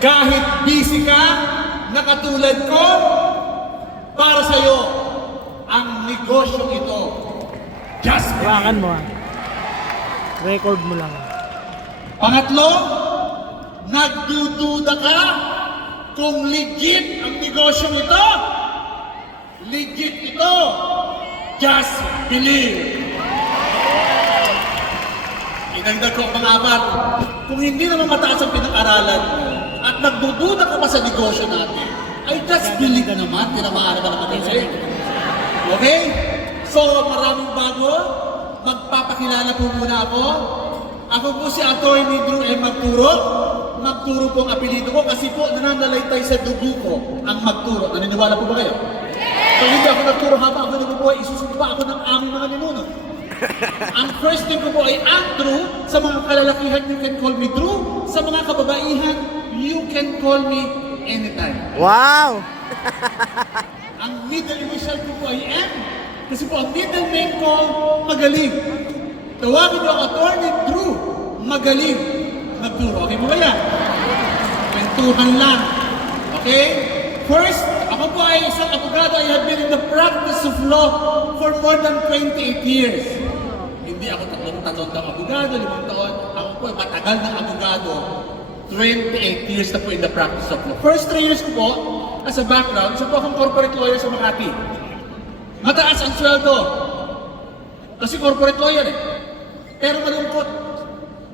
Kahit busy ka, na katulad ko, para sa'yo, ang negosyong ito. Just Hawakan mo ah. Record mo lang. Pangatlo, nagdududa ka kung legit ang negosyong ito. Legit ito. Just believe. Inagdag ko ang pangapat. Kung hindi naman mataas ang pinag-aralan mo at nagdududa ka pa sa negosyo natin, ay just believe na naman, tinamaan na naman natin. Okay? So, maraming bago. Magpapakilala po muna ako. Ako po si Atty. Drew M. Magturo. Magturo po ang apelido ko kasi po nananalaytay sa dugo ko ang magturo. Naniniwala po ba kayo? Kung hindi ako nagturo habang ako nabubuhay, isusunod ako ng aming mga ninuno. Ang first name ko po ay Andrew. Sa mga kalalakihan, you can call me Drew. Sa mga kababaihan, you can call me anytime. Wow! Ang middle initial ko po ay M. Kasi po ang middle name ko, Magaling. Tawagin niyo ako Atty. Drew Magaling Magturo. Okay mo ba yan? Kwentuhan lang. Okay? First, ako po ay isang abogado. I have been in the practice of law for more than 28 years. Hindi ako tatlong taon abogado, 5 taon. Ako po ay matagal ng abogado. 28 years na po in the practice of law. First 3 years ko po, as a background, isa po akong corporate lawyer sa Makati. Mataas ang sweldo. Kasi corporate lawyer eh. Pero malungkot.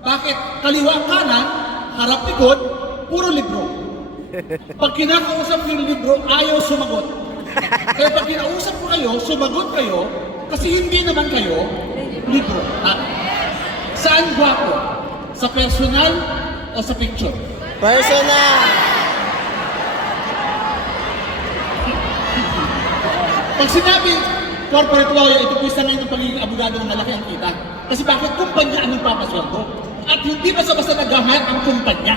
Bakit? Kaliwa ang kanan, harap likod, puro libro. Pag kinakausap ko yung libro, ayaw sumagot. Kaya pag kinausap ko kayo, sumagot kayo, kasi hindi naman kayo libro. Saan gwapo? Sa personal o sa picture? Personal! Pag sinabi, corporate lawyer, ito po isa ngayon ng pagiging abogado ng malaki ang kita. Kasi bakit kumpanya ang nagpapasweldo? At hindi basta-basta nag-hire ang kumpanya.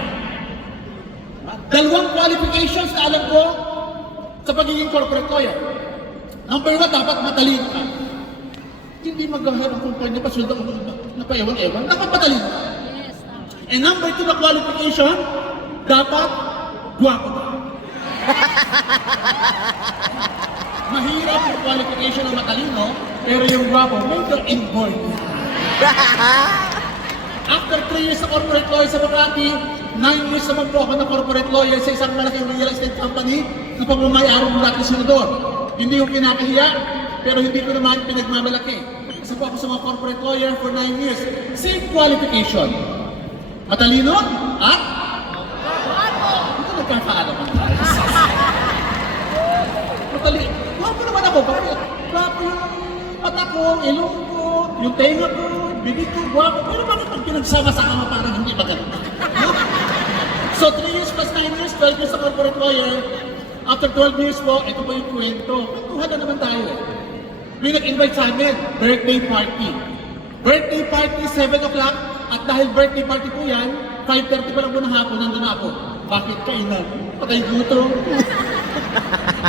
Dalawang qualifications na alam ko sa pagiging corporate lawyer. Number 1, dapat matalino ka. Hindi mag-hire ang kumpanya, pasweldo ang napaiwan-ewan. Dapat matalino ka. And number 2 na qualification, dapat guwapo ka. Mahirap yung qualification ng matalino, pero yung guwapo, medyo inborn niya. After 3 years sa corporate lawyer sa Makati, 9 years naman po ako na corporate lawyer sa isang malaking real estate company na pagmamayari ng Latin Senador. Hindi ko kinakahiya, pero hindi ko naman pinagmamalaki. Kasi po ako sa mga corporate lawyer for 9 years. Same qualification. Matalino at ito nagkakaalaman tayo. Matalino. Guwapo naman ako. Guwapo yung mata ko, ilong ko, yung tenga ko, bibig ko, guwapo. Pero bakit pag pinagsama-sama parang hindi maganda? No? So 3 years plus 9 years, 12 years sa corporate lawyer. After 12 years po, ito po yung kwento. Kwentuhan na naman tayo eh. May nag-invite sa amin, birthday party. Birthday party, 7 o'clock. At dahil birthday party po yan, 5:30 pa lang po ng hapon, nandun ako. Bakit kainan? Patay gutom.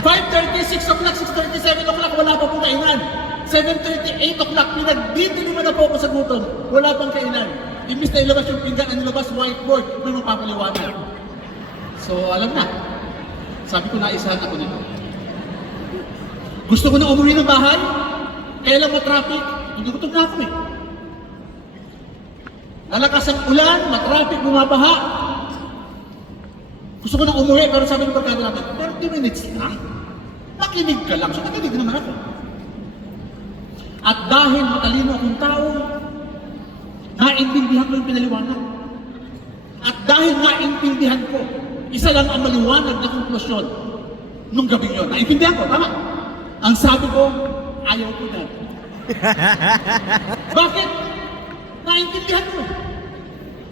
5:30, 6 o'clock, 6:30, 7 o'clock, wala pa pong kainan. 7:30, 8 o'clock, pinagdidiliman na po ako sa gutom. Wala pang kainan. Imbis na ilabas yung pinggan, ang nilabas whiteboard, may mapapaliwanag. So, alam na. Sabi ko, naisahan ako nito. Gusto ko na umuwi ng bahay, kaya lang matraffic, hindi gutom na ako eh. Lalakas ang ulan, matraffic, bumabaha. Gusto ko nang umuwi, pero sabi ng barkada natin, 30 minutes lang. Makinig ka lang. So, nakinig naman ako. At dahil matalino akong tao, naintindihan ko yung pinaliwanag. At dahil naintindihan ko, isa lang ang maliwanag na konklusyon nung gabing yun. Naintindihan ko, tama? Ang sabi ko, ayaw ko na. Bakit? Naintindihan ko.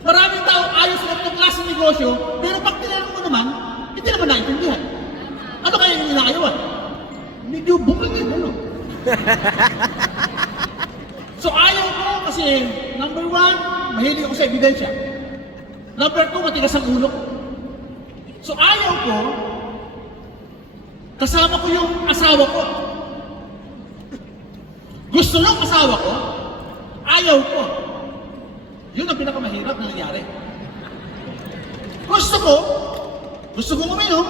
Maraming tao ayaw sa ganitong klase ng negosyo, pero pag tinanong mo naman, hindi naman naintindihan. Ano kaya yung inaayawan? Medyo bumagay, ano? So ayaw ko kasi, number 1, mahilig ako sa ebidensya. Number 2, matigas ang ulo ko. So ayaw ko, kasama ko yung asawa ko. Gusto ng asawa ko, ayaw ko. Yun ang pinakamahirap na nangyari. Gusto ko, Gusto kong uminom.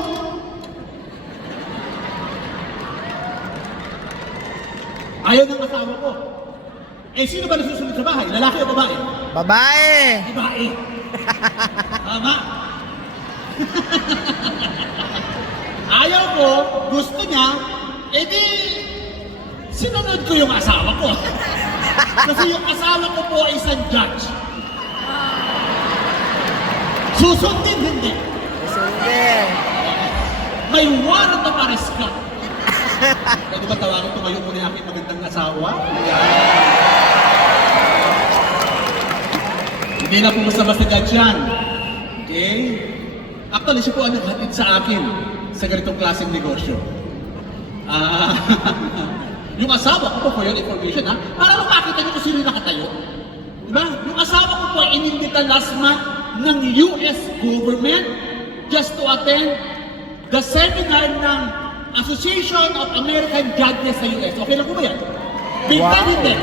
Ayaw ng asawa ko. Eh, sino ba nasusunod sa bahay? Lalaki o babae? Babae. Babae. Tama. Ayaw ko, gusto niya, edi sinunod ko yung asawa ko. Kasi yung asawa ko po ay isang judge. Susundin, hindi. Sige. May warrant of arrest ka. Pwede ba tawagin tumayo mo na yung aking magandang asawa? Hindi na po basta-basta judge yan. Okay? Actually, siya po ang naghatid sa akin sa ganitong klaseng negosyo. Yung asawa ko po, for your information ha, para lang makita niyo kung sino yung nakatayo. Diba? Yung asawa ko po ay inimbita last month ng US government just to attend the seminar ng Association of American Judges sa US. Okay lang po ba yan? Big time hindi.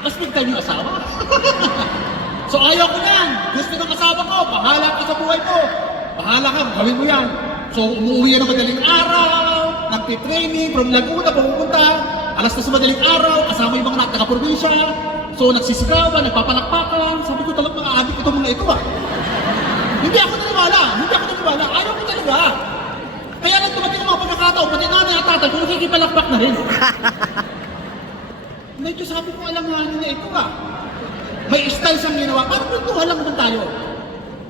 Mas big time yung asawa. So ayaw ko yan. Gusto ng asawa ko, bahala ka sa buhay mo. Bahala ka, gawin mo yan. So umuwi yan ng madaling araw, nagtitraining from Laguna, pumunta, alas na sa madaling araw, kasama yung mga taga-probinsya. So nagsisigawan, nagpapalakpakan. Sabi ko talagang mga adik itong mga ito ah. Hindi ako naniwala, ayaw ko talaga. Kaya lang dumating ang mga pagkakataon, pati nanay at tatay, kung nakikipalakpak na rin. Medyo sabi ko, alam nga nila ito ah. May style siyang ginawa, parang kwentuhan lang naman tayo.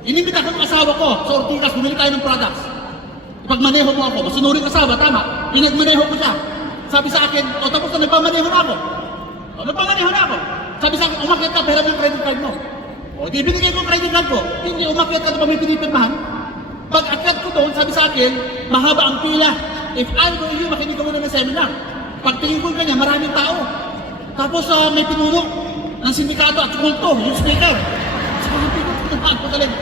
Inimbita ko ng asawa ko sa Ortigas, bumili tayo ng products. Ipagmaneho mo ako, masunuring asawa, tama. Pinagmaneho ko siya. Sabi sa akin, o tapos na nagpamaneho na ako. O nagpamaneho na ako. Sabi sa akin, umakyat ka, pera ng credit card mo. O di binigay ko ang credit card ko. Hindi, umakyat ka na pa may pinipirmahan. Pag akyat ko doon, sabi sa akin, mahaba ang pila. If I were you, makinig ka muna ng seminar. Pag tingin ko kanya, maraming tao. Tapos may pinuno ng sindikato at kulto, yung speaker. Sabi ko, galing.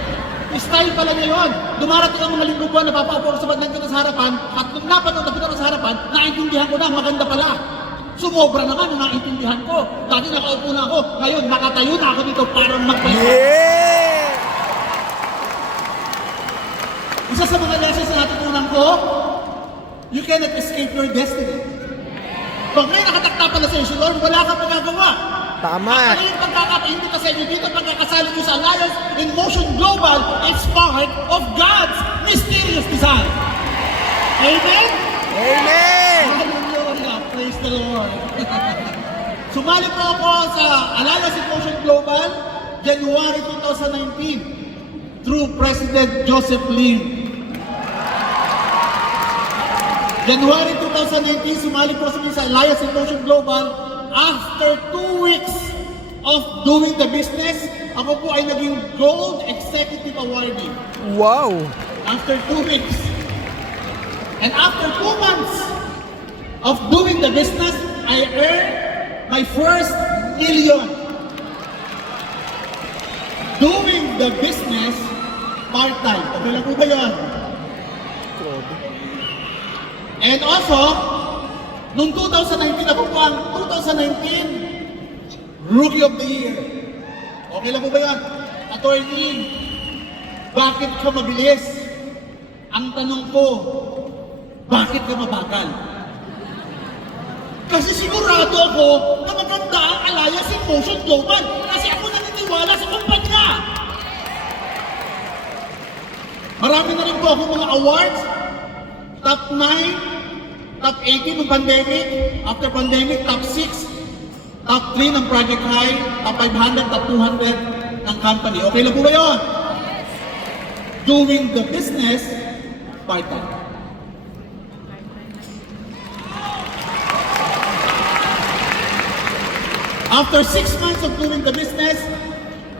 Style pala niya yun. Dumarating ang mga linggo buwan, napapaupo ko sa bandang kita sa harapan, at nung napanood na pinaka sa harapan, naintindihan ko na, maganda pala. Sumobra naman na naintindihan ko. Dati nakaupo na ako, ngayon nakatayo na ako dito para magpalit. Yeah! Isa sa mga lessons na natutunan ko, you cannot escape your destiny. Pag may nakatakta pala sa iyo, Lord, wala kang magagawa. Tama. At yung pagkakapainit sa inyo dito, pagkakasali nyo sa Alliance in Motion Global, it's part of God's mysterious design. Amen? Amen! Hallelujah! Praise the Lord! Sumali po ako sa Alliance in Motion Global, January 2019, through President Joseph Lim. January 2019, sumali po sa Alliance in Motion Global. After 2 weeks of doing the business, ako po ay naging Gold Executive Awardee. Wow! After 2 weeks. And after 2 months of doing the business, I earned my first million. Doing the business part-time. Okay lang po ba yun? And also, noong 2019, ako po ang 2019 Rookie of the Year. Okay lang po ba yan? Attorney, bakit ka mabilis? Ang tanong ko, bakit ka mabagal? Kasi sigurado ako na maganda ang Alliance in Motion Global kasi ako naniniwala sa kumpanya. Marami na rin po ako mga awards. Top 9, Top 18 ng pandemic, after pandemic, Top 6, Top 3 ng Project High, Top 500, Top 200 ng company. Okay lang po ba yun? Doing the business, part-time. After 6 months of doing the business,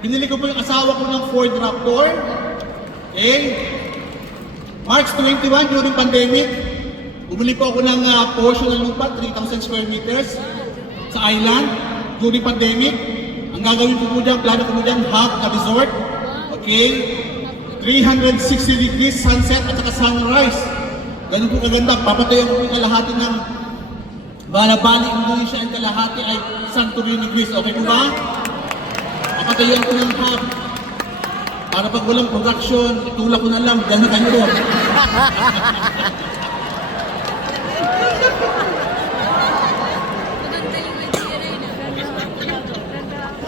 binili ko po yung asawa ko ng Ford Raptor. Okay? March 21, during pandemic, bumili po ako ng portion ng lupa, 3,000 square meters sa island during pandemic. Ang gagawin ko po dyan, plano ko po dyan, half na resort. Okay? 360 degrees sunset at saka sunrise. Ganun po kaganda. Papatayan ko po yung kalahati ng Balabali, Indonesia, ang kalahati ay Santorini, Greece. Okay po ba? Papatayan ko ng half. Para pag walang production, itulak ko na lang, dyan na kayo ron.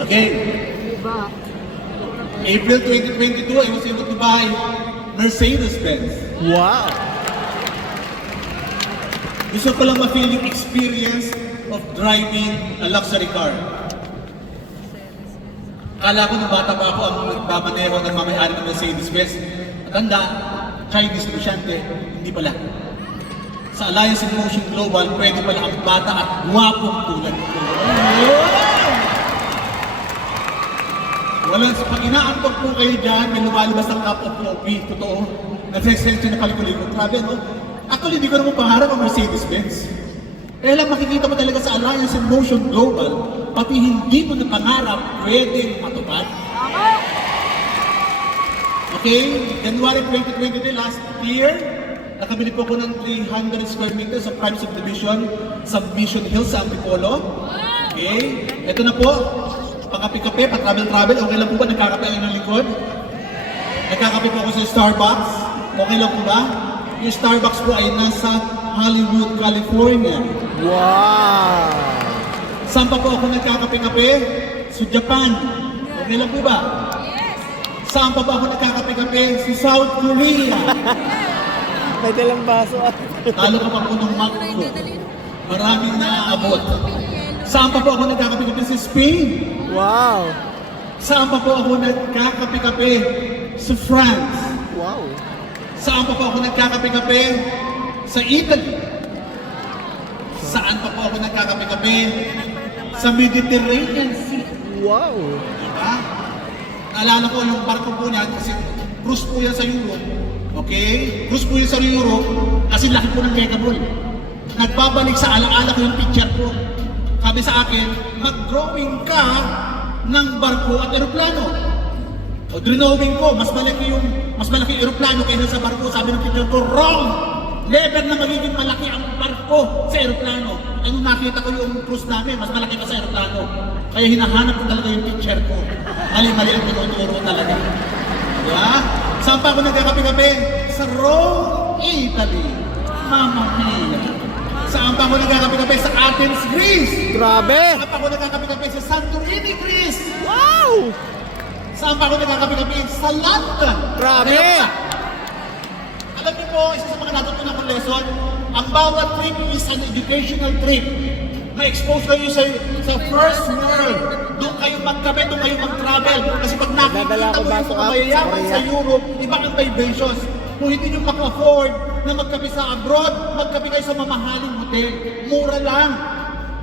Okay. April 2022, I was able to buy Mercedes-Benz. Wow. Gusto ko lang ma-feel yung experience of driving a luxury car. Kala ko nung bata pa ako ang nagbabaneho ng mamayari ng Mercedes-Benz. Tanda, Chinese negosyante, hindi pala. Sa Alliance in Motion Global, pwede pala ang bata at guwapong tulad ko. Walang, pag inaantok po kayo dyan, may lumalabas ng cup of coffee. Totoo. Nag-sensya na kalikulit ko. Grabe, no? Actually, hindi ko naman pangarap ang Mercedes-Benz. Kaya lang makikita mo talaga sa Alliance in Motion Global, pati hindi mo na pangarap, pwedeng matupad. Okay, January 2023, last year, nakabili po ko ng 300 square meters of prime subdivision sa Mission Hills sa Antipolo. Okay, ito na po, pang-kape-kape, pa-travel-travel, okay lang po ba? Nagkakape kayo ng likod? Nagkakape po ako sa Starbucks, okay lang po ba? Yung Starbucks po ay nasa Hollywood, California. Wow. Saan pa po ako nagkakape-kape? Sa Japan. Okay lang po ba? Saan pa ako nagkakape-kape? Sa South Korea. May dalang baso. Talo ka pa po ng Mac ko. Maraming naaabot. Saan pa po ako nagkakape-kape? Sa Spain. Wow. Saan pa po ako nagkakape-kape? Sa France. Wow. Saan pa po ako nagkakape-kape? Sa Italy. Saan pa po ako nagkakape-kape? Sa Mediterranean Sea. Wow. Diba? Naalala ko yung barko po niya kasi cruise po yan sa Europe. Okay? Cruise po yan sa Europe kasi laki po ng Megaball. Nagbabalik sa alaala ko yung picture ko. Sabi sa akin, mag-drawing ka ng barko at eroplano. O drawing ko, mas malaki yung eroplano kaysa sa barko. Sabi ng picture ko, wrong! Never na magiging malaki ang barko sa eroplano. Ay nung nakita ko yung cruise namin, mas malaki pa sa eroplano. Kaya hinahanap ko talaga yung picture ko. Mali-mali ang tinuturo talaga. Diba? Saan pa ako nagkakape-kape? Sa Rome, Italy. Mamma mia. Saan pa ako nagkakape-kape? Sa Athens, Greece. Grabe. Saan pa ako nagkakape-kape? Sa Santorini, Greece. Wow. Saan pa ako nagkakape-kape? Sa London. Grabe. Kaya pa, alam niyo po, isa sa mga natutunan kong lesson, ang bawat trip is an educational trip. Ma-expose kayo sa first world. Doon kayo magkape, doon kayo mag-travel. Kasi pag nakikita mo yung mga mayayaman sa Europe, iba ang vibrations. Kung hindi nyo maka-afford na magkape sa abroad, magkape kayo sa mamahaling hotel. Mura lang.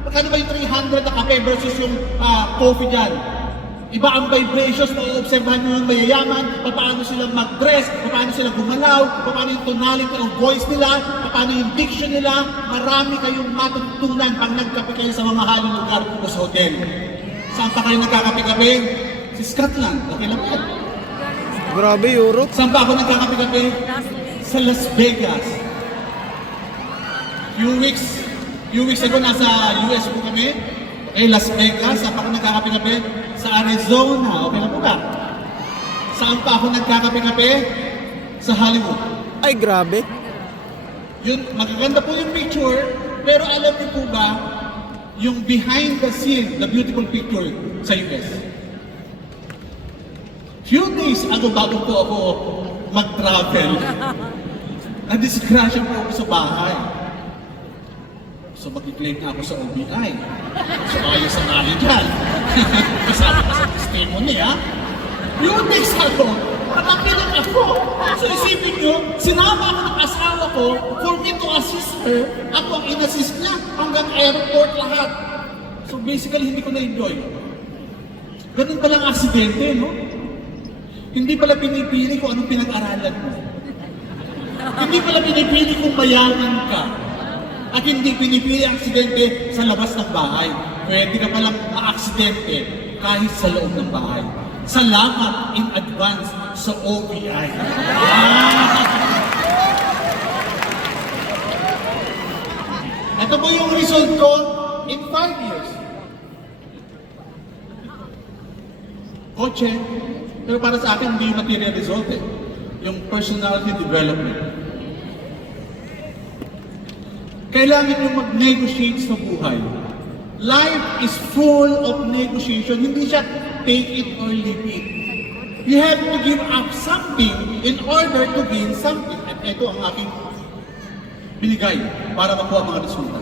Magkano ba yung 300 na kape versus yung coffee dyan? Iba ang vibrations, mauobserbahan nyo yung mayayaman, paano sila mag-dress, paano sila gumalaw, paano yung tonality of voice nila, paano yung diction nila. Marami kayong matutunan pag nagkape kayo sa mamahaling lugar o sa hotel. Saan pa kayo nagkakape-kape? Sa Scotland, okay lang yan. Grabe, Europe. Saan pa ako nagkakape-kape? Sa Las Vegas. Few weeks ago, nasa US po kami. Okay, Las Vegas. Saan pa ako nagkakape-kape? Sa Arizona. Okay lang po ba? Saan pa ako nagkakape-kape? Sa Hollywood. Ay, grabe. Yun, magaganda po yung picture, pero alam niyo po ba, yung behind the scene, the beautiful picture sa US. Few days ago bago po ako mag-travel, na-discrasya po ako sa bahay. So mag-claim na ako sa OBI. So ayos ang ali dyan. Kasama ka sa testimony, ha? Few days ago, nakapilang ako. So isipin nyo, sinama ako ng asawa ko for me to assist her. Ako ang in-assist niya hanggang airport lahat. So basically, hindi ko na-enjoy. Ganun palang aksidente, no? Hindi pala pinipili kung anong pinag-aralan mo. Hindi pala pinipili kung mayaman ka. At hindi pinipili ang aksidente sa labas ng bahay. Pwede ka palang ma-aksidente kahit sa loob ng bahay. Salamat in advance sa OBI. Ito po yung result ko in 5 years. Kotse, Pero para sa akin, hindi yung material result eh. Yung personality development. Kailangan nyo mag-negotiate sa buhay. Life is full of negotiation. Hindi siya take it or leave it. You have to give up something in order to gain something. At ito ang aking binigay para makuha mga resulta.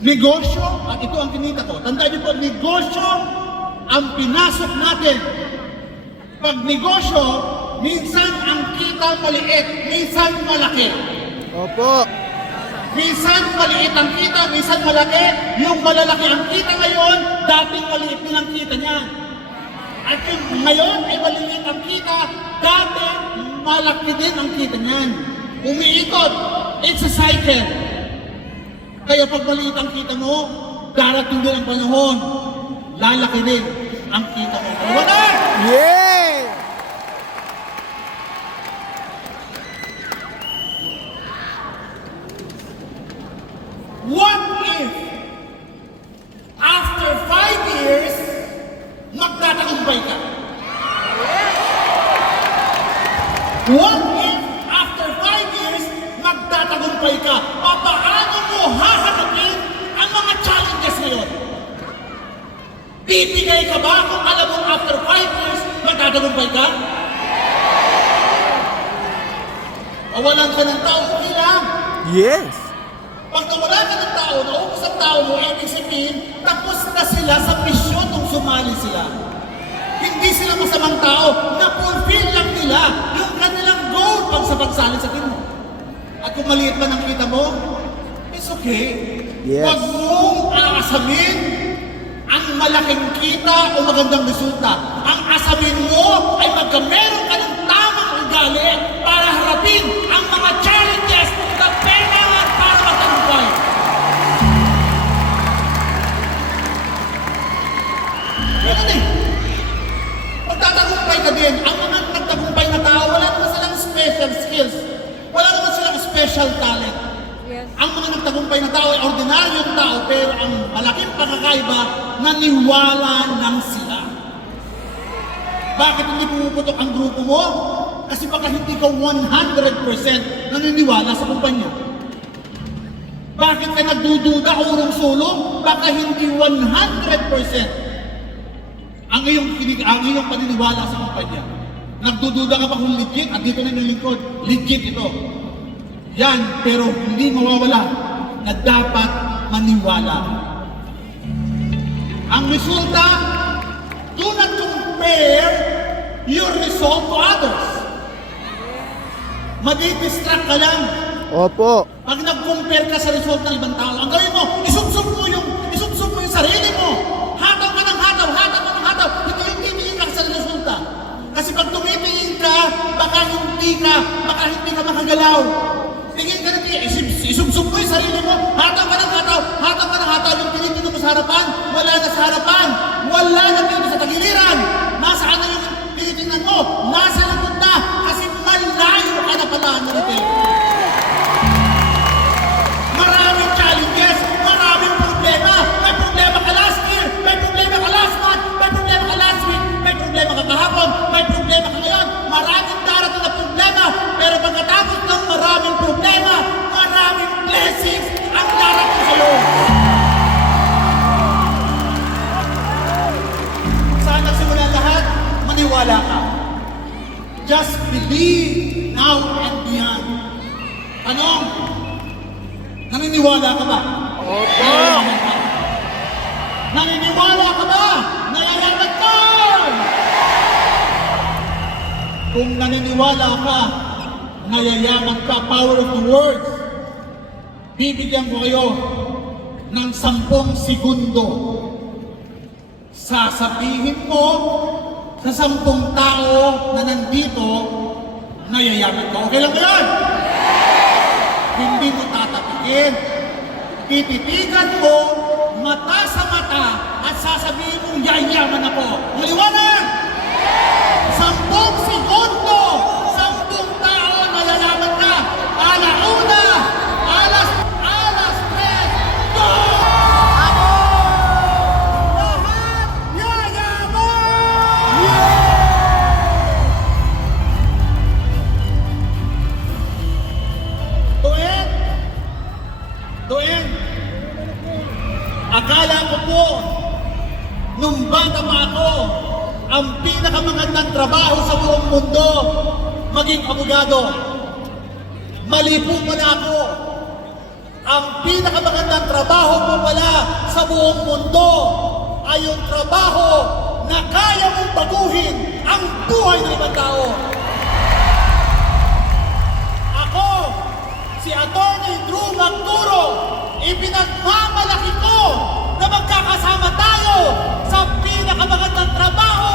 Negosyo, at ito ang kinita ko. Tandaan niyo po, negosyo ang pinasok natin. Pag negosyo, minsan ang kita maliit, minsan malaki. Opo. Minsan maliit ang kita, minsan malaki. Yung malalaki ang kita ngayon, dating maliit din ang kita niya. At yung ngayon ay maliliit ang kita, dati malaki din ang kita niyan. Umiikot. It's a cycle. Kaya pag maliit ang kita mo, darating din ang panahon, lalaki din ang kita mo. Maliwanag! Yeah! What if, after 5 years, magtatagumpay ka? What if, after 5 years, magtatagumpay ka? Paano mo haharapin ang mga challenges ngayon? Bibigay ka ba kung alam mo after 5 years, magtatagumpay ka? Mawalan ka ng tao, okay lang. Yes. Pag nawala ka ng tao, naubos ang tao mo, ibig sabihin, tapos na sila sa misyon nung sumali sila. Hindi sila masamang tao, na-fulfill lang nila yung kanilang goal pag sa pagsali sa team mo. At kung maliit man ang kita mo, it's okay. Yes. Huwag mong aasamin ang malaking kita o magandang resulta. Ang asamin mo ay magkameron ka ng tamang ugali para harapin ang mga challenges na kailangan para magtagumpay. Ganun eh. Magtatagumpay ka din. Ang mga nagtagumpay na tao, wala naman silang special skills. Wala naman silang special talent. Yes. Ang mga nagtagumpay na tao ay ordinaryong tao, pero ang malaking pagkakaiba, naniwala lang sila. Bakit hindi pumuputok ang grupo mo? Kasi baka hindi ka 100% naniniwala sa kumpanya. Bakit ka nagdududa o urong-sulong? Baka hindi 100% ang iyong paniniwala sa kumpanya. Nagdududa ka pa kung legit, at dito na yung lingkod, legit ito. Yan, pero hindi mawawala na dapat maniwala. Ang resulta, do not compare your result to others. Madidistract ka lang. Opo. Pag nag-compare ka sa result ng ibang tao, ang gawin mo, isubsub mo yung sarili mo. Hataw ka ng hataw, hataw ka ng hataw. Hindi yung titingin ka sa resulta. Kasi pag tumitingin ka, baka hindi ka makagalaw. Tingin ka na tingin, isubsub mo yung sarili mo, hataw ka ng hataw, hataw ka ng hataw. Yung tinitingin mo sa harapan, wala na sa harapan. Wala na dito sa tagiliran. Nasaan na yung tinitingnan mo? Nasa likod na. Kasi malayo ka na pala na rin. Maraming challenges, maraming problema. May problema ka last year, may problema ka last month, may problema ka last week, may problema ka kahapon, may problema ka ngayon. Maraming darating na problema, pero pagkatapos ng maraming problema, maraming blessings ang darating sa iyo. Saan nagsimula lahat? Maniwala ka. Just believe now and beyond. Anong? Naniniwala ka ba? Opo. Nayayaman ka. Naniniwala ka ba? Nayayaman ka! Kung naniniwala ka, nayayaman ka, power of the words, bibigyan ko kayo ng 10 segundo. Sasabihin mo sa 10 tao na nandito, nayayaman ka. Okay lang ba yan? Hindi mo tatapikin. Tititigan mo, mata sa mata, at sasabihin mo, yayaman ako. Maliwanag! 10 segundo! 10 tao na yayaman ka. Alauna! Alas 3! Go! Lahat yayaman! pinakamagandang trabaho sa buong mundo, maging abogado. Mali po pala ako. Ang pinakamagandang trabaho po pala sa buong mundo ay yung trabaho na kaya mong baguhin ang buhay ng ibang tao. Ako, si Atty. Drew Magturo, ipinagmamalaki ko na magkakasama tayo sa pinakamagandang trabaho